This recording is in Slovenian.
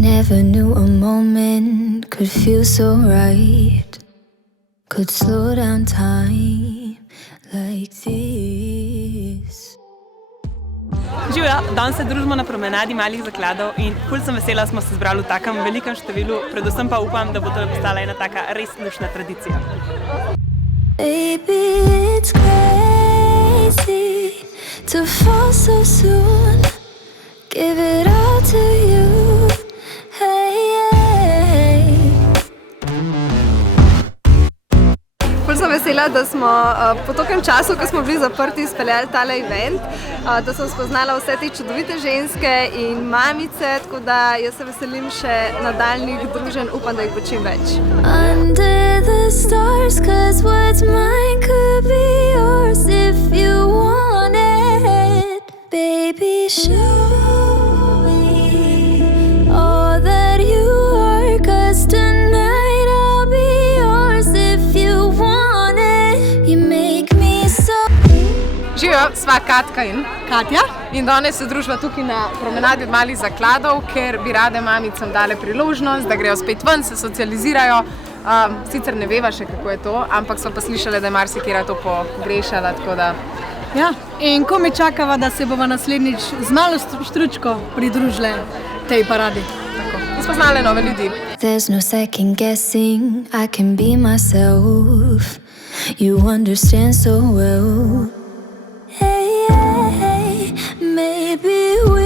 Never knew a moment could feel so right, could slow down time like this. Živjo, danes se družimo na promenadi Malih zakladov in ful sem vesela, smo se zbrali v takem velikem številu, predvsem pa upam, da bo to postala ena taka res luštna tradicija. Baby, it's crazy to fall so soon. Give it all to you. Hey, hey. Ful sem vesela, da smo po tokem času, ko smo bili zaprti, izpeljali tale event, da sem spoznala vse te čudovite ženske in mamice, tako da jaz se veselim še nadaljnjih druženj, upam, da jih bo čim več. Under the stars, 'cause what's mine could be yours if you want it. Baby, show me all that you are, 'cause tonight I'll be yours if you want it. You make me so... Živjo, sva Katka in Katja in danes se družba tukaj na promenadi od Malih zakladov, ker bi rade mamicam dale priložnost, da grejo spet ven, se socializirajo. Sicer ne veva še, kako je to, ampak smo pa slišali, da je marsikera to pogrešala, tako da... Ja, in ko me čakava, da se bova naslednjič z malo štručko pridružile tej paradi. In spoznale nove ljudi. There's no second guessing, I can be myself. You understand so well. Hey, hey, maybe we